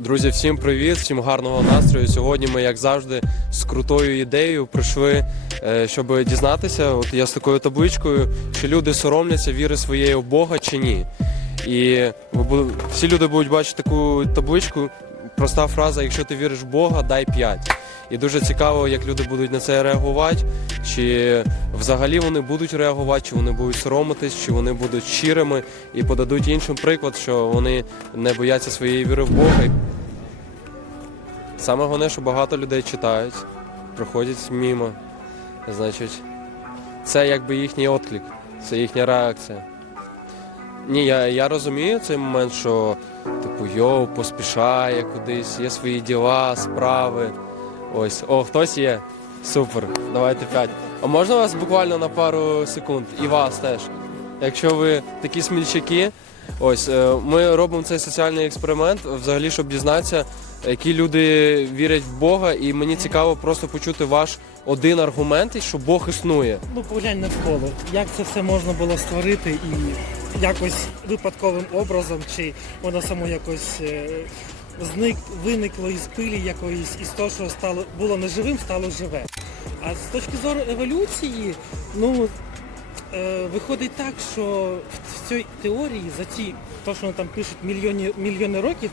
Друзі, всім привіт, всім гарного настрою. Сьогодні ми, як завжди, з крутою ідеєю прийшли, е, щоб дізнатися. От я з такою табличкою, чи люди соромляться віри своєї в Бога чи ні. І всі люди будуть бачити таку табличку. Проста фраза: якщо ти віриш в Бога, дай 5. І дуже цікаво, як люди будуть на це реагувати, чи взагалі вони будуть реагувати, чи вони будуть соромитись, чи вони будуть щирими і подадуть іншим приклад, що вони не бояться своєї віри в Бога. Саме головне, що багато людей читають, проходять мімо. Значить, це якби їхній отклик, це їхня реакція. Ні, я, я розумію цей момент, що типу йоу, поспішає кудись, є свої діла, справи. Ось, о, хтось є. Супер, давайте п'ять. А можна вас буквально на пару секунд? І вас теж. Якщо ви такі смільчаки, ось е, ми робимо цей соціальний експеримент, взагалі, щоб дізнатися, які люди вірять в Бога, і мені цікаво просто почути ваш один аргумент, що Бог існує. Ну, поглянь навколо, як це все можна було створити і якось випадковим образом, чи воно само якось е, зник, виникло із пилі якоїсь, із того, що стало було неживим, стало живе. А з точки зору еволюції, ну е, виходить так, що в- цій теорії за ці, то, що вони там пишуть мільйони, мільйони років,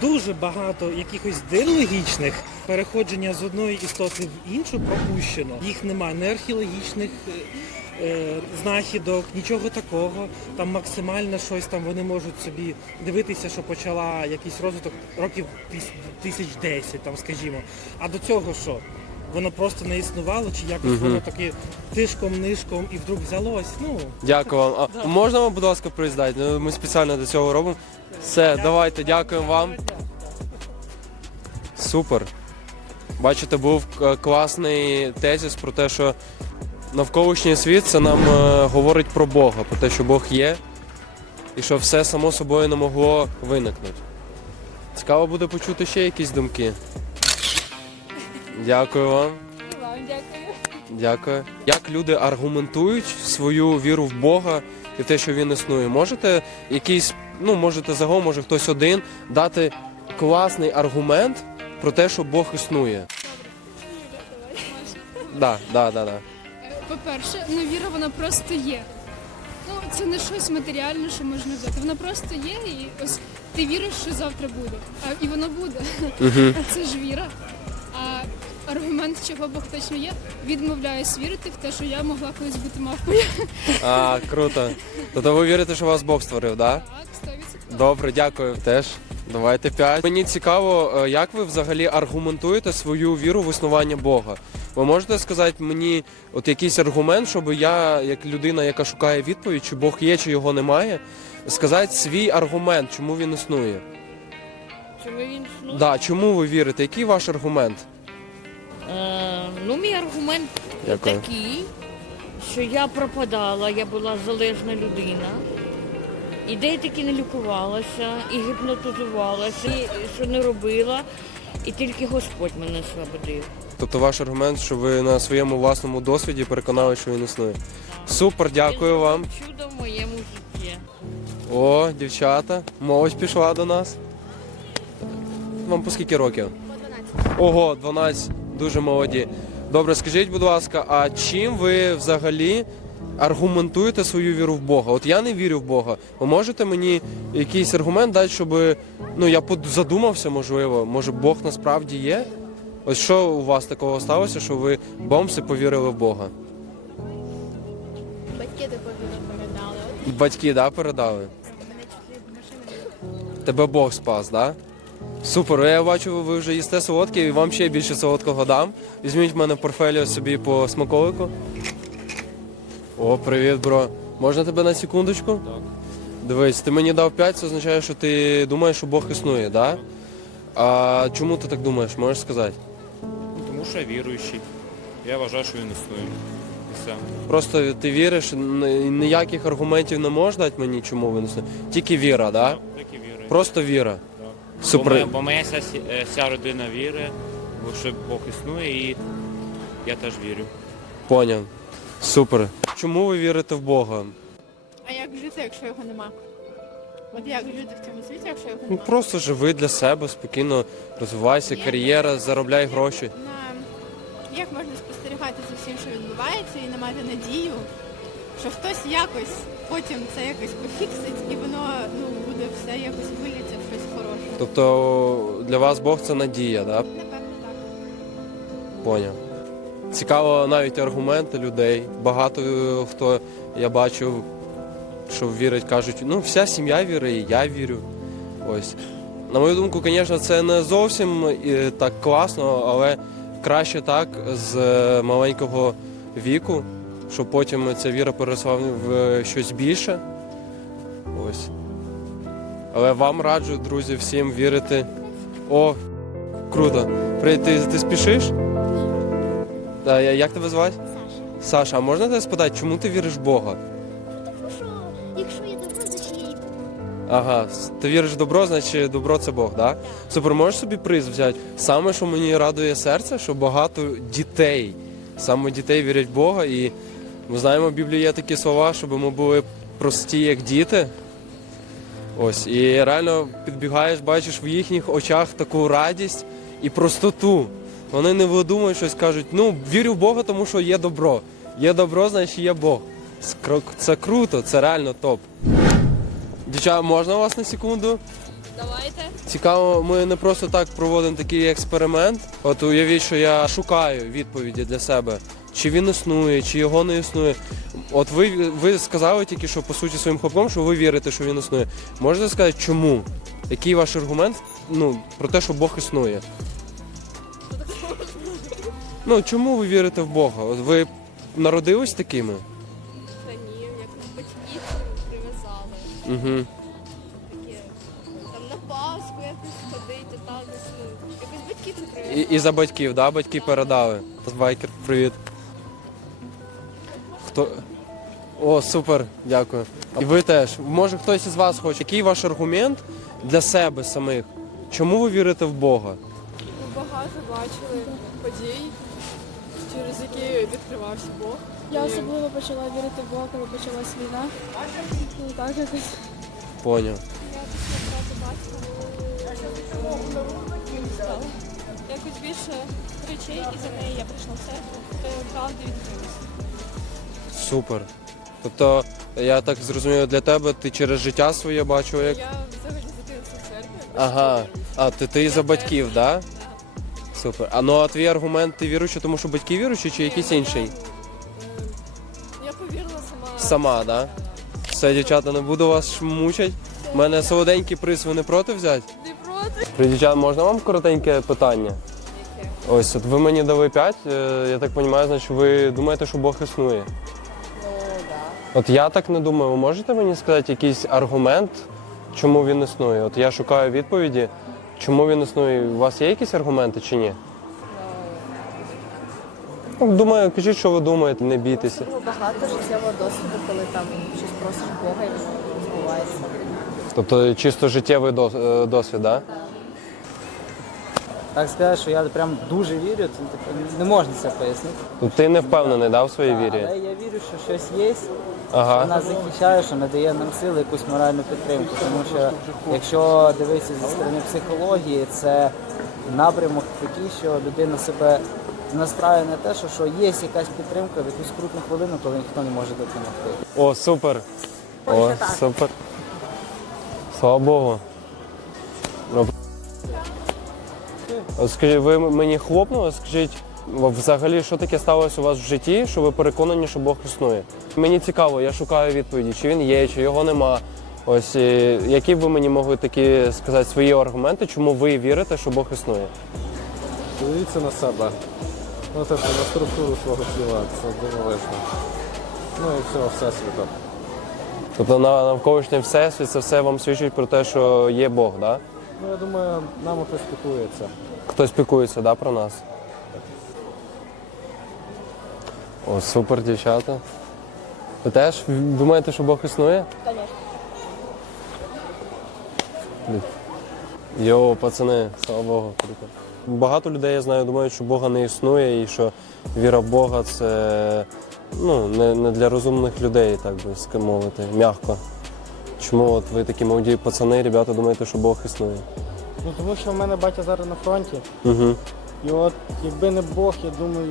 дуже багато якихось диалогічних переходження з одної істоти в іншу пропущено. Їх немає не археологічних е, знахідок, нічого такого. Там максимально щось там вони можуть собі дивитися, що почала якийсь розвиток років тис- тисяч десять, там, скажімо. А до цього що? Воно просто не існувало, чи якось Мгм. воно таки тишком, нишком і вдруг взялось. Ну, Дякую вам. А можна вам, будь ласка, приїздати? Ну, Ми спеціально до цього робимо. Все, давайте, дякуємо вам. Супер. Бачите, був е, класний тезис про те, що навколишній світ це нам е, говорить про Бога, про те, що Бог є, і що все само собою не могло виникнути. Цікаво буде почути ще якісь думки. Дякую вам. Вам дякую. Дякую. Як люди аргументують свою віру в Бога і в те, що він існує? Можете якийсь, ну можете загалом, може хтось один дати класний аргумент про те, що Бог існує? Да, да, да, да. По-перше, ну віра вона просто є. Ну, це не щось матеріальне, що можна взяти. Вона просто є, і ось ти віриш, що завтра буде. А і воно буде. Угу. А це ж віра. А аргумент, чого Бог точно є, відмовляюсь вірити в те, що я могла колись бути мавпою. А, круто. Тобто ви вірите, що вас Бог створив, да? Так, 100%. Добре, дякую теж. Давайте п'ять. Мені цікаво, е, як ви взагалі аргументуєте свою віру в існування Бога. Ви можете сказати мені от якийсь аргумент, щоб я, як людина, яка шукає відповідь, чи Бог є, чи його немає, сказати свій аргумент, чому він існує? Чому він існує? Да, чому ви вірите? Який ваш аргумент? Е, ну, мій аргумент Дякую. такий, що я пропадала, я була залежна людина. І таки не лікувалася, і гіпнотизувалася, і що не робила, і тільки Господь мене освободив. Тобто ваш аргумент, що ви на своєму власному досвіді переконали, що він існує. Супер, дякую Він вам. Чудо в моєму житті. О, дівчата, молодь пішла до нас. Вам по скільки років? По 12. Ого, 12, дуже молоді. Добре, скажіть, будь ласка, а чим ви взагалі аргументуєте свою віру в Бога? От я не вірю в Бога. Ви можете мені якийсь аргумент дати, щоб ну я задумався, можливо, може Бог насправді є? Ось що у вас такого сталося, що ви бомси повірили в Бога? Батьки таку віру передали. Батьки, да, передали? Тебе Бог спас, да? Супер, я бачу, ви вже їсте солодке і вам ще більше солодкого дам. Візьміть в мене портфелі собі по смаколику. О, привіт, бро. Можна тебе на секундочку? Так. Дивись, ти мені дав 5, це означає, що ти думаєш, що Бог існує, да? А чому ти так думаєш, можеш сказати? Ну, Тому що я віруючий. Я вважаю, що він існує. І все. Просто ти віриш, н- ніяких аргументів не можеш дати мені, чому він існує. Тільки віра, да? Так, так і вірую. Просто віра. Так. Супер. Бо, моя, бо моя вся, сі- е, вся родина вірує, бо що Бог існує, і я теж вірю. Поняв. Супер. Чому ви вірите в Бога? А як жити, якщо його нема? От як жити в цьому світі, якщо його Ну, просто живи для себе, спокійно розвивайся, кар'єра, заробляй гроші. На... Як можна спостерігати за всім, що відбувається, і не мати надію, що хтось якось потім це якось пофіксить, і воно ну, буде все якось виліться в щось хороше. Тобто для вас Бог це надія, да? Напевно, так. Поняв. Цікаво навіть аргументи людей. Багато е, хто я бачив, що вірить, кажуть, ну вся сім'я вірить, і я вірю. Ось. На мою думку, звісно, це не зовсім е, так класно, але краще так з е, маленького віку, щоб потім ця віра переросла в щось більше. Ось. Але вам раджу, друзі, всім вірити. О, круто. Привіт, ти, ти спішиш? Да, я- як тебе звати? Саша. Саша, а можна тебе спитати, чому ти віриш в Бога? Тому що якщо є добро, значить є і Бог. Ага, с- ти віриш в добро, значить добро це Бог, да? Супер, можеш собі приз взяти? Саме, що мені радує серце, що багато дітей, саме дітей вірять в Бога, і ми знаємо, в Біблії є такі слова, щоб ми були прості, як діти. Ось, і реально підбігаєш, бачиш в їхніх очах таку радість і простоту. Вони не видумують щось, кажуть, ну, вірю в Бога, тому що є добро. Є добро, значить є Бог. Це круто, це реально топ. Дівчата, можна вас на секунду? Давайте. Цікаво, ми не просто так проводимо такий експеримент. От уявіть, що я шукаю відповіді для себе, чи він існує, чи його не існує. От ви, ви сказали тільки, що по суті своїм хлопком, що ви вірите, що він існує. Можете сказати, чому? Який ваш аргумент ну, про те, що Бог існує? Ну, чому ви вірите в Бога? От ви народились такими? Та ні, якось батьки прив'язали. Угу. Таке. Там на Пасху якось ходити, там десь, ну, якось батьки це І, прив'язали. і за батьків, да? Батьки передали. Байкер, привіт. Хто. О, супер, дякую. І ви теж. Може хтось із вас хоче. Який ваш аргумент для себе самих? Чому ви вірите в Бога? Ми бачили подій, через які відкривався Бог. Я особливо почала вірити в Бога, коли почалась війна. Ну так якось. Поняв. Я після втрати батька стала. Якось більше речей, і за неї я прийшла в церкву, то правди відкрилася. Супер. Тобто, я так зрозумів, для тебе ти через життя своє бачив, як. Я взагалі закинувся в церкві. Ага. А, ти, ти за батьків, так? Да? Супер. А ну а твій аргумент, ти віруючий, тому що батьки віруючі, чи якийсь інший? Е, Я повірила сама. Сама, да? Все, дівчата, не буду вас мучити. У мене солоденький приз, ви не проти взяти? Не проти. Привіт, дівчата, можна вам коротеньке питання? Ось, от ви мені дали 5, я так розумію, значить ви думаєте, що Бог існує? Ну, да. От я так не думаю. Ви можете мені сказати якийсь аргумент, чому він існує? От я шукаю відповіді, чому він існує. У вас є якісь аргументи чи ні? Ну, думаю, кажіть, що ви думаєте, не бійтеся. багато життєвого досвіду, коли там щось просиш Бога і воно відбувається. Тобто чисто життєвий дос- е, досвід, так? Да? Так сказати, що я прям дуже вірю, це не можна це пояснити. Ну, Ти не впевнений, да, в своїй вірі? Але я вірю, що щось є, що Ага. нас захищає, що надає нам сили, якусь моральну підтримку. Тому що якщо дивитися зі сторони психології, це напрямок такий, що людина себе настраює на те, що, що є якась підтримка в якусь крутну хвилину, коли ніхто не може допомогти. О, супер. О, супер. Слава Богу. Скажіть, ви мені хлопнули, скажіть, взагалі, що таке сталося у вас в житті, що ви переконані, що Бог існує? Мені цікаво, я шукаю відповіді, чи він є, чи його нема. Ось які б ви мені могли такі сказати свої аргументи, чому ви вірите, що Бог існує? Дивіться на себе. Ну, тобто на структуру свого тіла, це дивовижно. Ну і всього всесвіту. Тобто на навколишнє всесвіт це все вам свідчить про те, що є Бог, так? Да? Ну, я думаю, нам хтось пікується. Хтось пікується, да, про нас? О, супер, дівчата. Ви теж думаєте, що Бог існує? Звісно. Йо, пацани, слава Богу. Багато людей, я знаю, думають, що Бога не існує і що віра в Бога це ну, не, не для розумних людей, так би мовити, м'яко. Чому от ви такі молоді пацани, ребята, думаєте, що Бог існує? Ну тому що в мене батя зараз на фронті. Угу. І от якби не Бог, я думаю,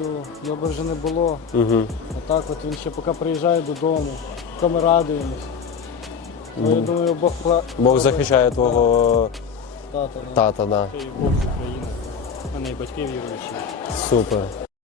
його би вже не було. Угу. А так от він ще поки приїжджає додому, поки ми радуємось. То, я думаю, Бог пла... Бог захищає твого тата. да. тата, да. Бог України. У мене і батьки віруючі. Супер.